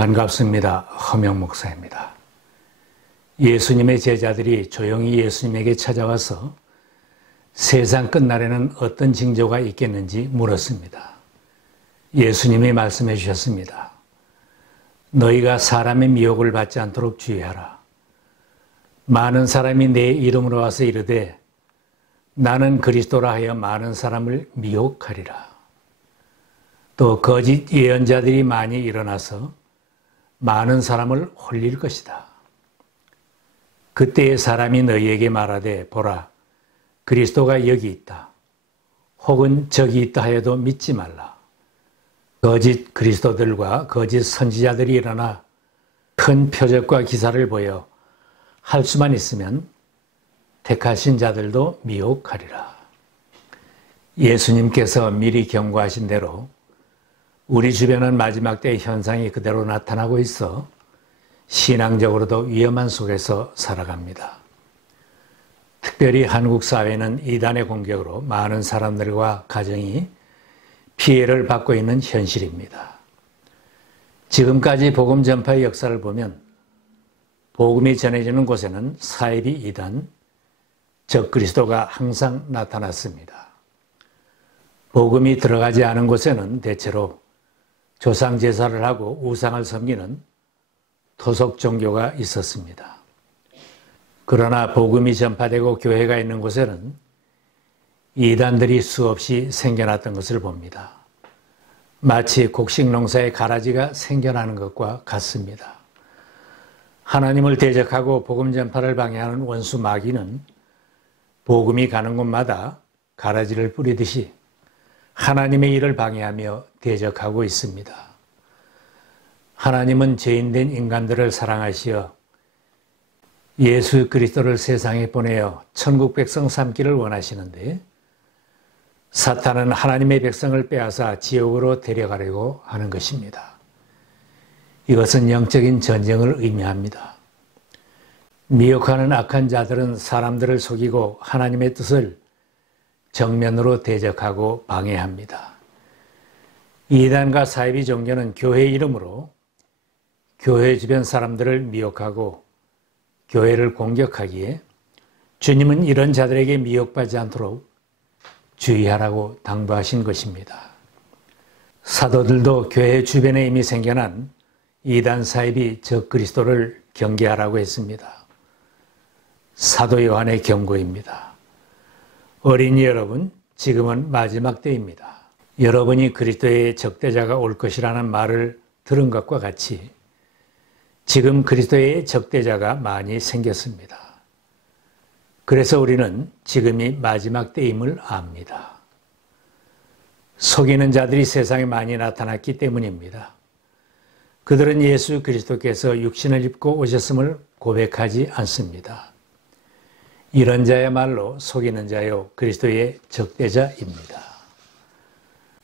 반갑습니다. 허명 목사입니다. 예수님의 제자들이 조용히 예수님에게 찾아와서 세상 끝날에는 어떤 징조가 있겠는지 물었습니다. 예수님이 말씀해 주셨습니다. 너희가 사람의 미혹을 받지 않도록 주의하라. 많은 사람이 내 이름으로 와서 이르되 나는 그리스도라 하여 많은 사람을 미혹하리라. 또 거짓 예언자들이 많이 일어나서 많은 사람을 홀릴 것이다. 그때의 사람이 너희에게 말하되 보라, 그리스도가 여기 있다. 혹은 저기 있다 하여도 믿지 말라. 거짓 그리스도들과 거짓 선지자들이 일어나 큰 표적과 기사를 보여 할 수만 있으면 택하신 자들도 미혹하리라. 예수님께서 미리 경고하신 대로 우리 주변은 마지막 때의 현상이 그대로 나타나고 있어 신앙적으로도 위험한 속에서 살아갑니다. 특별히 한국 사회는 이단의 공격으로 많은 사람들과 가정이 피해를 받고 있는 현실입니다. 지금까지 복음 전파의 역사를 보면 복음이 전해지는 곳에는 사이비 이단, 적 그리스도가 항상 나타났습니다. 복음이 들어가지 않은 곳에는 대체로 조상 제사를 하고 우상을 섬기는 토속 종교가 있었습니다. 그러나 복음이 전파되고 교회가 있는 곳에는 이단들이 수없이 생겨났던 것을 봅니다. 마치 곡식 농사의 가라지가 생겨나는 것과 같습니다. 하나님을 대적하고 복음 전파를 방해하는 원수 마귀는 복음이 가는 곳마다 가라지를 뿌리듯이 하나님의 일을 방해하며 대적하고 있습니다. 하나님은 죄인된 인간들을 사랑하시어 예수 그리스도를 세상에 보내어 천국 백성 삼기를 원하시는데 사탄은 하나님의 백성을 빼앗아 지옥으로 데려가려고 하는 것입니다. 이것은 영적인 전쟁을 의미합니다. 미혹하는 악한 자들은 사람들을 속이고 하나님의 뜻을 정면으로 대적하고 방해합니다. 이단과 사이비 종교는 교회 이름으로 교회 주변 사람들을 미혹하고 교회를 공격하기에 주님은 이런 자들에게 미혹받지 않도록 주의하라고 당부하신 것입니다. 사도들도 교회 주변에 이미 생겨난 이단 사이비 적 그리스도를 경계하라고 했습니다. 사도 요한의 경고입니다. 어린이 여러분, 지금은 마지막 때입니다. 여러분이 그리스도의 적대자가 올 것이라는 말을 들은 것과 같이 지금 그리스도의 적대자가 많이 생겼습니다. 그래서 우리는 지금이 마지막 때임을 압니다. 속이는 자들이 세상에 많이 나타났기 때문입니다. 그들은 예수 그리스도께서 육신을 입고 오셨음을 고백하지 않습니다. 이런 자야말로 속이는 자요 그리스도의 적대자입니다.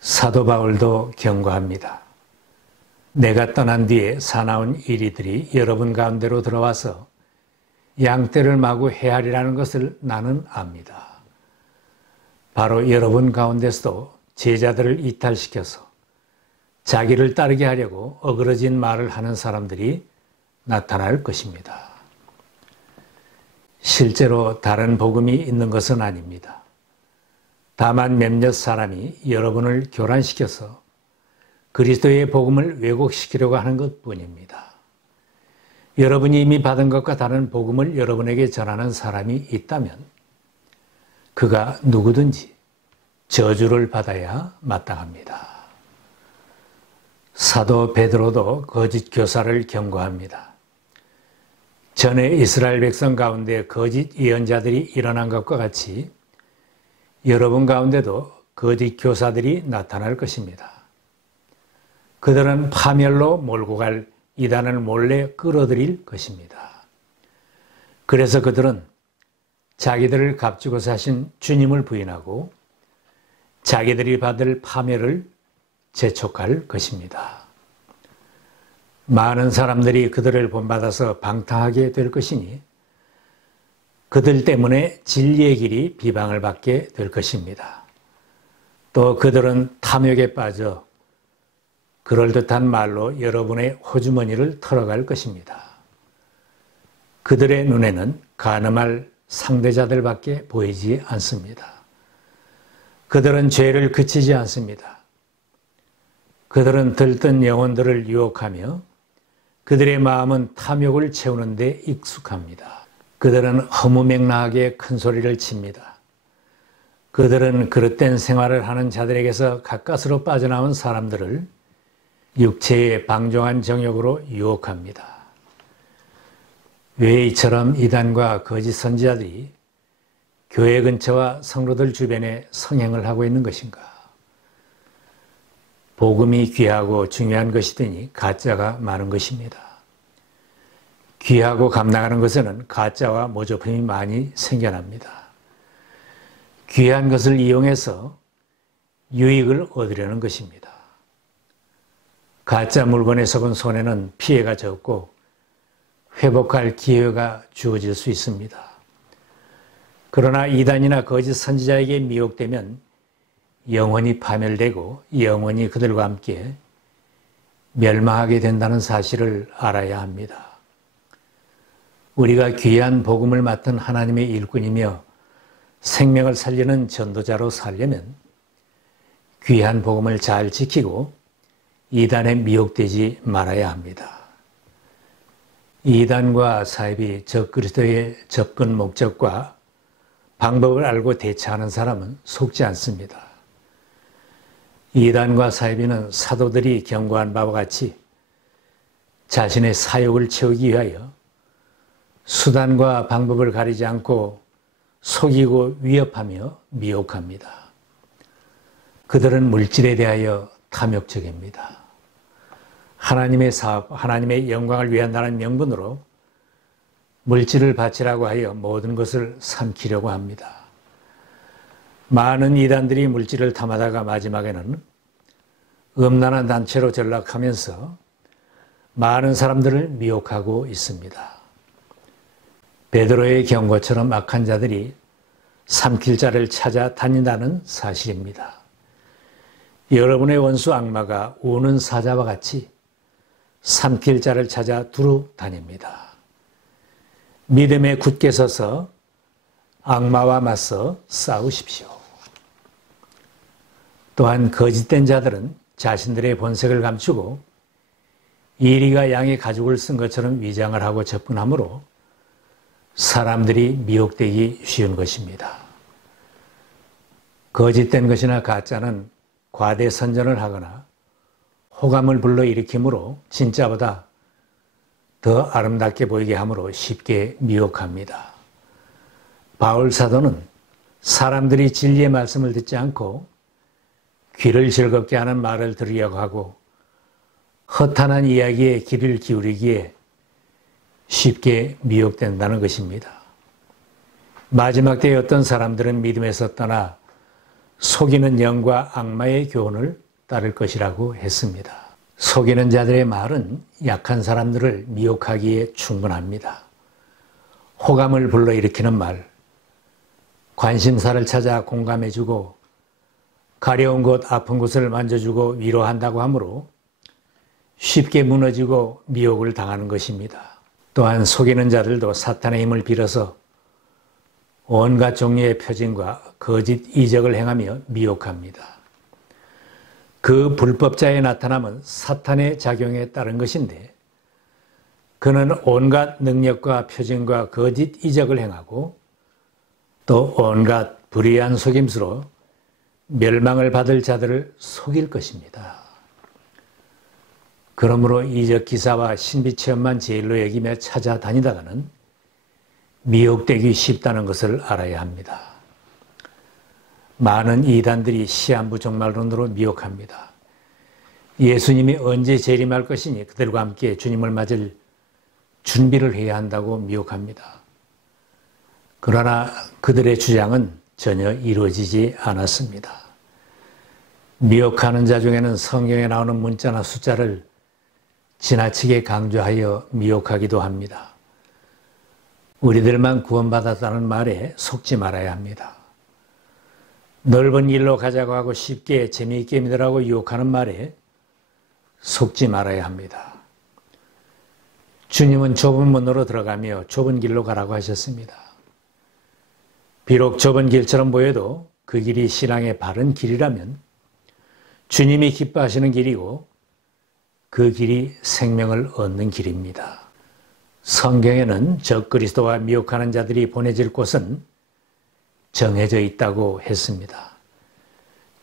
사도 바울도 경고합니다. 내가 떠난 뒤에 사나운 이리들이 여러분 가운데로 들어와서 양떼를 마구 해하리라는 것을 나는 압니다. 바로 여러분 가운데서도 제자들을 이탈시켜서 자기를 따르게 하려고 어그러진 말을 하는 사람들이 나타날 것입니다. 실제로 다른 복음이 있는 것은 아닙니다. 다만 몇몇 사람이 여러분을 교란시켜서 그리스도의 복음을 왜곡시키려고 하는 것뿐입니다. 여러분이 이미 받은 것과 다른 복음을 여러분에게 전하는 사람이 있다면 그가 누구든지 저주를 받아야 마땅합니다. 사도 베드로도 거짓 교사를 경고합니다. 전에 이스라엘 백성 가운데 거짓 예언자들이 일어난 것과 같이 여러분 가운데도 거짓 교사들이 나타날 것입니다. 그들은 파멸로 몰고 갈 이단을 몰래 끌어들일 것입니다. 그래서 그들은 자기들을 값주고 사신 주님을 부인하고 자기들이 받을 파멸을 재촉할 것입니다. 많은 사람들이 그들을 본받아서 방탕하게 될 것이니 그들 때문에 진리의 길이 비방을 받게 될 것입니다. 또 그들은 탐욕에 빠져 그럴듯한 말로 여러분의 호주머니를 털어갈 것입니다. 그들의 눈에는 간음할 상대자들밖에 보이지 않습니다. 그들은 죄를 그치지 않습니다. 그들은 들뜬 영혼들을 유혹하며 그들의 마음은 탐욕을 채우는 데 익숙합니다. 그들은 허무맹랑하게 큰 소리를 칩니다. 그들은 그릇된 생활을 하는 자들에게서 가까스로 빠져나온 사람들을 육체의 방종한 정욕으로 유혹합니다. 왜 이처럼 이단과 거짓 선지자들이 교회 근처와 성도들 주변에 성행을 하고 있는 것인가? 복음이 귀하고 중요한 것이더니 가짜가 많은 것입니다. 귀하고 감당하는 것에는 가짜와 모조품이 많이 생겨납니다. 귀한 것을 이용해서 유익을 얻으려는 것입니다. 가짜 물건에 속은 손해는 피해가 적고 회복할 기회가 주어질 수 있습니다. 그러나 이단이나 거짓 선지자에게 미혹되면 영혼이 파멸되고 영원히 그들과 함께 멸망하게 된다는 사실을 알아야 합니다. 우리가 귀한 복음을 맡은 하나님의 일꾼이며 생명을 살리는 전도자로 살려면 귀한 복음을 잘 지키고 이단에 미혹되지 말아야 합니다. 이단과 사입이 적그리스도의 접근 목적과 방법을 알고 대처하는 사람은 속지 않습니다. 이단과 사이비는 사도들이 경고한 바와 같이 자신의 사욕을 채우기 위하여 수단과 방법을 가리지 않고 속이고 위협하며 미혹합니다. 그들은 물질에 대하여 탐욕적입니다. 하나님의 사업, 하나님의 영광을 위한다는 명분으로 물질을 바치라고 하여 모든 것을 삼키려고 합니다. 많은 이단들이 물질을 탐하다가 마지막에는 음란한 단체로 전락하면서 많은 사람들을 미혹하고 있습니다. 베드로의 경고처럼 악한 자들이 삼킬 자를 찾아 다닌다는 사실입니다. 여러분의 원수 악마가 우는 사자와 같이 삼킬 자를 찾아 두루 다닙니다. 믿음에 굳게 서서 악마와 맞서 싸우십시오. 또한 거짓된 자들은 자신들의 본색을 감추고 이리가 양의 가죽을 쓴 것처럼 위장을 하고 접근하므로 사람들이 미혹되기 쉬운 것입니다. 거짓된 것이나 가짜는 과대 선전을 하거나 호감을 불러일으키므로 진짜보다 더 아름답게 보이게 하므로 쉽게 미혹합니다. 바울 사도는 사람들이 진리의 말씀을 듣지 않고 귀를 즐겁게 하는 말을 들으려고 하고 허탄한 이야기에 귀를 기울이기에 쉽게 미혹된다는 것입니다. 마지막 때에 어떤 사람들은 믿음에서 떠나 속이는 영과 악마의 교훈을 따를 것이라고 했습니다. 속이는 자들의 말은 약한 사람들을 미혹하기에 충분합니다. 호감을 불러일으키는 말, 관심사를 찾아 공감해주고 가려운 곳, 아픈 곳을 만져주고 위로한다고 하므로 쉽게 무너지고 미혹을 당하는 것입니다. 또한 속이는 자들도 사탄의 힘을 빌어서 온갖 종류의 표징과 거짓 이적을 행하며 미혹합니다. 그 불법자의 나타남은 사탄의 작용에 따른 것인데 그는 온갖 능력과 표징과 거짓 이적을 행하고 또 온갖 불의한 속임수로 멸망을 받을 자들을 속일 것입니다. 그러므로 이적 기사와 신비 체험만 제일로 여기며 찾아다니다가는 미혹되기 쉽다는 것을 알아야 합니다. 많은 이단들이 시한부 종말론으로 미혹합니다. 예수님이 언제 재림할 것이니 그들과 함께 주님을 맞을 준비를 해야 한다고 미혹합니다. 그러나 그들의 주장은 전혀 이루어지지 않았습니다. 미혹하는 자 중에는 성경에 나오는 문자나 숫자를 지나치게 강조하여 미혹하기도 합니다. 우리들만 구원받았다는 말에 속지 말아야 합니다. 넓은 길로 가자고 하고 쉽게 재미있게 믿으라고 유혹하는 말에 속지 말아야 합니다. 주님은 좁은 문으로 들어가며 좁은 길로 가라고 하셨습니다. 비록 좁은 길처럼 보여도 그 길이 신앙의 바른 길이라면 주님이 기뻐하시는 길이고 그 길이 생명을 얻는 길입니다. 성경에는 적그리스도와 미혹하는 자들이 보내질 곳은 정해져 있다고 했습니다.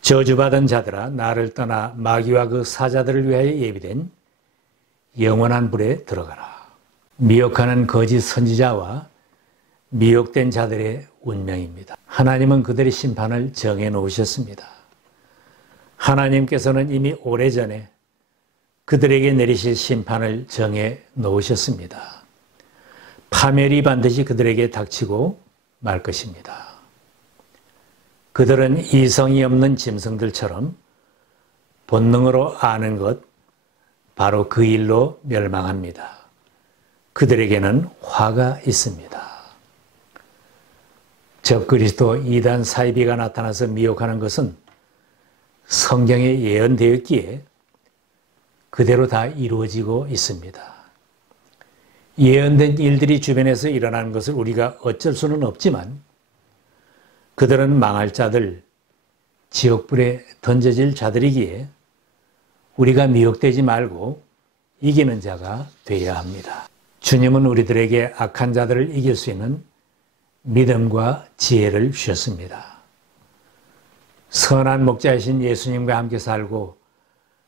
저주받은 자들아 나를 떠나 마귀와 그 사자들을 위하여 예비된 영원한 불에 들어가라. 미혹하는 거짓 선지자와 미혹된 자들의 운명입니다. 하나님은 그들의 심판을 정해 놓으셨습니다. 하나님께서는 이미 오래전에 그들에게 내리실 심판을 정해 놓으셨습니다. 파멸이 반드시 그들에게 닥치고 말 것입니다. 그들은 이성이 없는 짐승들처럼 본능으로 아는 것, 바로 그 일로 멸망합니다. 그들에게는 화가 있습니다. 적그리스도 이단 사이비가 나타나서 미혹하는 것은 성경에 예언되었기에 그대로 다 이루어지고 있습니다. 예언된 일들이 주변에서 일어나는 것을 우리가 어쩔 수는 없지만 그들은 망할 자들, 지옥불에 던져질 자들이기에 우리가 미혹되지 말고 이기는 자가 되어야 합니다. 주님은 우리들에게 악한 자들을 이길 수 있는 믿음과 지혜를 주셨습니다. 선한 목자이신 예수님과 함께 살고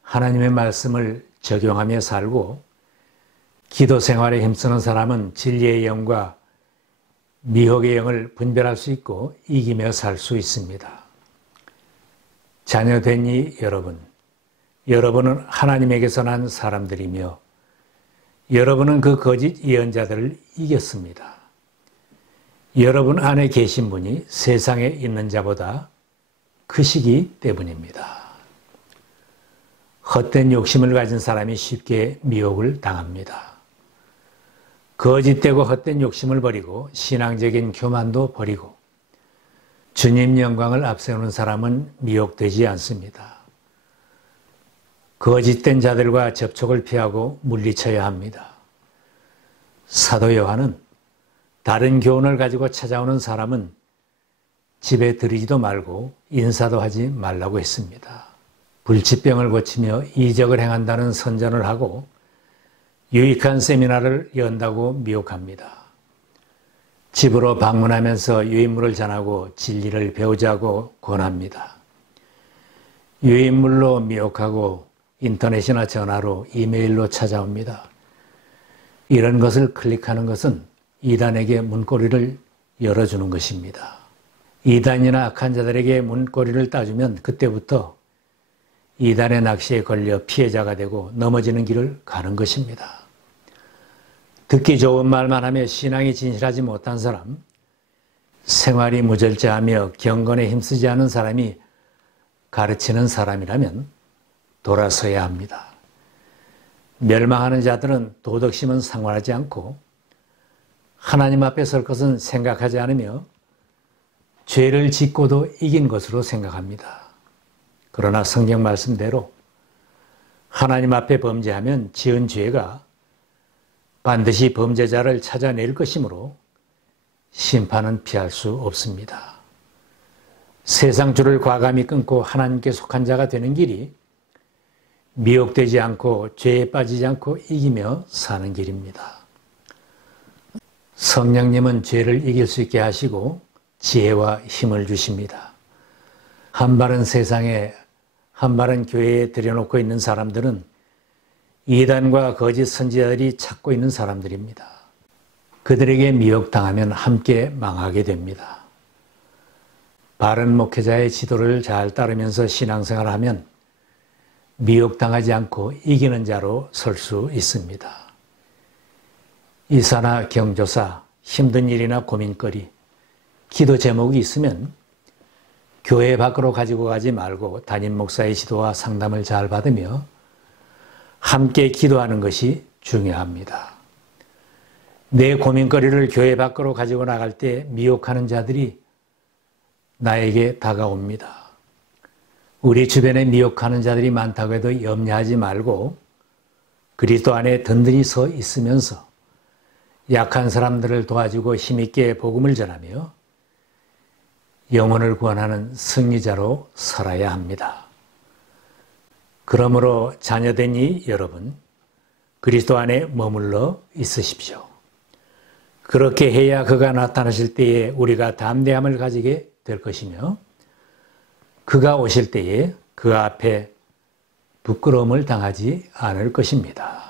하나님의 말씀을 적용하며 살고 기도 생활에 힘쓰는 사람은 진리의 영과 미혹의 영을 분별할 수 있고 이기며 살 수 있습니다. 자녀된 이 여러분은 하나님에게서 난 사람들이며 여러분은 그 거짓 예언자들을 이겼습니다. 여러분 안에 계신 분이 세상에 있는 자보다 크시기 때문입니다. 헛된 욕심을 가진 사람이 쉽게 미혹을 당합니다. 거짓되고 헛된 욕심을 버리고 신앙적인 교만도 버리고 주님 영광을 앞세우는 사람은 미혹되지 않습니다. 거짓된 자들과 접촉을 피하고 물리쳐야 합니다. 사도 요한은 다른 교훈을 가지고 찾아오는 사람은 집에 들이지도 말고 인사도 하지 말라고 했습니다. 불치병을 고치며 이적을 행한다는 선전을 하고 유익한 세미나를 연다고 미혹합니다. 집으로 방문하면서 유인물을 전하고 진리를 배우자고 권합니다. 유인물로 미혹하고 인터넷이나 전화로 이메일로 찾아옵니다. 이런 것을 클릭하는 것은 이단에게 문고리를 열어주는 것입니다. 이단이나 악한 자들에게 문고리를 따주면 그때부터 이단의 낚시에 걸려 피해자가 되고 넘어지는 길을 가는 것입니다. 듣기 좋은 말만 하며 신앙이 진실하지 못한 사람, 생활이 무절제하며 경건에 힘쓰지 않은 사람이 가르치는 사람이라면 돌아서야 합니다. 멸망하는 자들은 도덕심은 상관하지 않고 하나님 앞에 설 것은 생각하지 않으며 죄를 짓고도 이긴 것으로 생각합니다. 그러나 성경 말씀대로 하나님 앞에 범죄하면 지은 죄가 반드시 범죄자를 찾아낼 것이므로 심판은 피할 수 없습니다. 세상 줄을 과감히 끊고 하나님께 속한 자가 되는 길이 미혹되지 않고 죄에 빠지지 않고 이기며 사는 길입니다. 성령님은 죄를 이길 수 있게 하시고 지혜와 힘을 주십니다. 한 발은 세상에 한 발은 교회에 들여놓고 있는 사람들은 이단과 거짓 선지자들이 찾고 있는 사람들입니다. 그들에게 미혹당하면 함께 망하게 됩니다. 바른 목회자의 지도를 잘 따르면서 신앙생활을 하면 미혹당하지 않고 이기는 자로 설 수 있습니다. 이사나 경조사, 힘든 일이나 고민거리, 기도 제목이 있으면 교회 밖으로 가지고 가지 말고 담임 목사의 지도와 상담을 잘 받으며 함께 기도하는 것이 중요합니다. 내 고민거리를 교회 밖으로 가지고 나갈 때 미혹하는 자들이 나에게 다가옵니다. 우리 주변에 미혹하는 자들이 많다고 해도 염려하지 말고 그리스도 안에 든든히 서 있으면서 약한 사람들을 도와주고 힘있게 복음을 전하며 영혼을 구원하는 승리자로 살아야 합니다. 그러므로 자녀된 이 여러분, 그리스도 안에 머물러 있으십시오. 그렇게 해야 그가 나타나실 때에 우리가 담대함을 가지게 될 것이며 그가 오실 때에 그 앞에 부끄러움을 당하지 않을 것입니다.